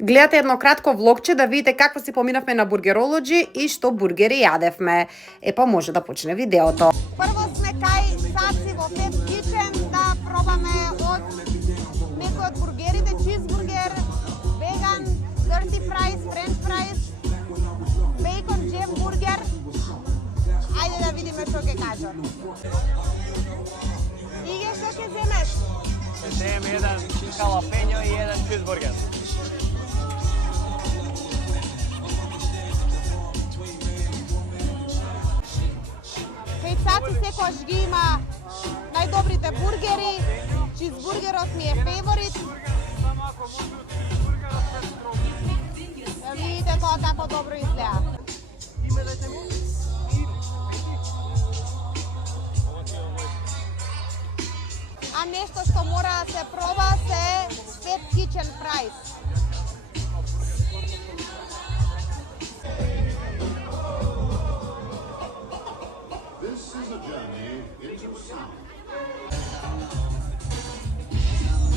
Гледате едно кратко влогче да видите какво си поминавме на Burgerology и што бургери јадевме. Епа може да почне видеото. Прво сме кај Саци во Pet Kitchen да пробаме од некои од бургерите, чизбургер, веган, dirty fries, french fries, bacon jam бургер. Ајде да видиме што ќе кажат. Иге, што ќе земеш? Ќе земем еден халапењо и еден чизбургер. Кај Саци секојаш ги има најдобрите бургери, чизбургерот ми е фаворит. Да видите тоа како добро изгледа. А нешто што мора да се проба се Pet Kitchen fries.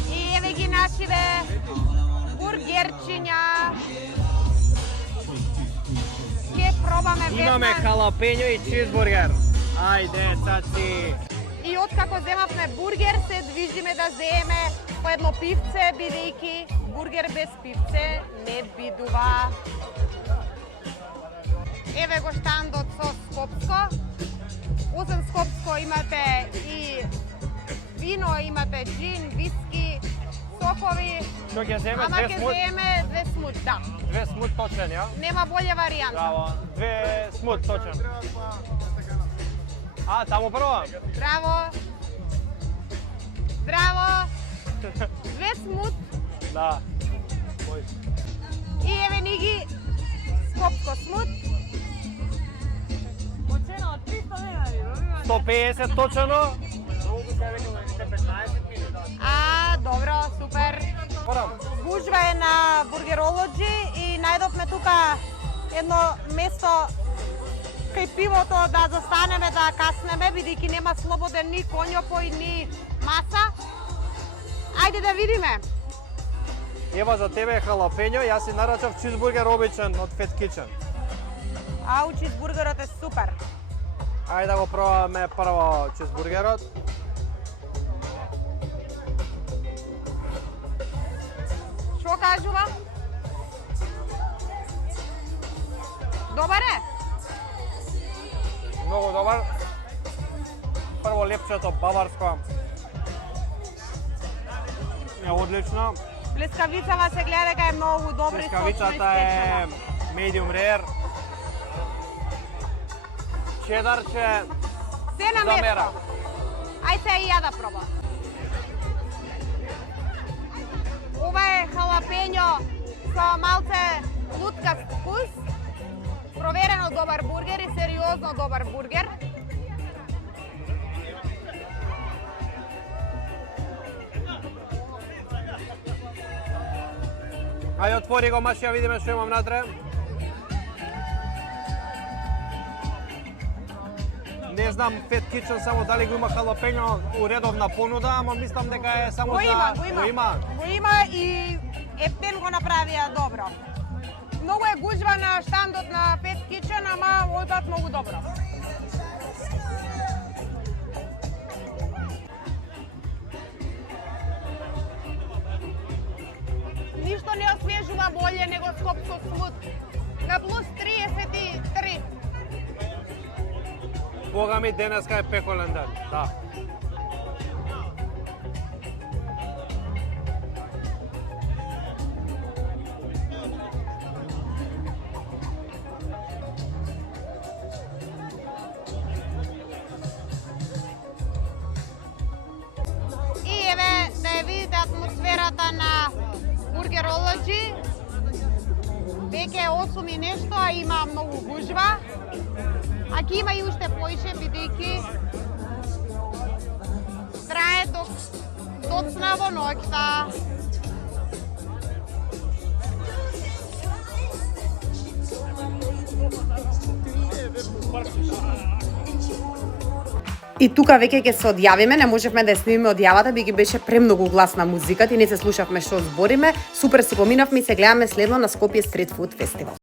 И еве ги нашиве бургерчиња. Ке пробаме веднаш. Имаме халапењо и чизбургер. Ајде, Цаци. И откако земавме бургер, се движиме да земеме по едно пивце, бидејќи бургер без пивце не бидува. Еве го штандот со скопско. Освен скопско имате и вино, имате джин, виски, сокови. Што ќе земе? Ама ќе земеме две смут, да. Две смут точен, ја? Нема болја варијанта. Браво. Две смут точен. А, таму прво? Браво. Браво. Две смут. Да. И еве ни ги скопско смут. 150 точено. А, добро, супер. Гужва е на Burgerology и најдовме тука едно место кај пивото да застанеме да каснеме, бидејќи нема слободен ни конјопој, ни маса. Ајде да видиме. Ева за тебе халапењо, јас си нарачав чизбургер обичен од Pet Kitchen. Ау, чизбургерот е супер. Ајде да го пробаме прво чизбургерот. Што кажува? Добар е? Многу добар. Прво лепчето баварско. Е одлично. Плескавицава се гледа дека е многу добро и сочно Плескавицата е medium rare. Чедарче се на замера. место. Ај се и ја да пробам. Ова е халапењо со малце луткаст вкус. Проверено добар бургер и сериозно добар бургер. Ајде отвори го машија, видиме што имам натре. Не знам Pet Kitchen само дали го има халапењо у редовна понуда, ама мислам дека е само Го за... има. Го има и Ептен го направија добро. Многу е гужва на штандот на Pet Kitchen, ама одат многу добро. Ништо не освежува болje него скопско смут. На плюс 33. Бога ми, денеска е пеколен ден, да. И еве да ја видите атмосферата на Burgerology. Веќе е 8 и нешто, а има многу гужва. А ќе има и уште поише, бидејќи трае док доцна во ноќта. И тука веќе ќе се одјавиме, не можевме да ја снимиме одјавата, би ги беше премногу гласна музиката и не се слушавме што збориме. Супер си поминавме и се гледаме следно на Скопје Стрит Фуд Фестивал.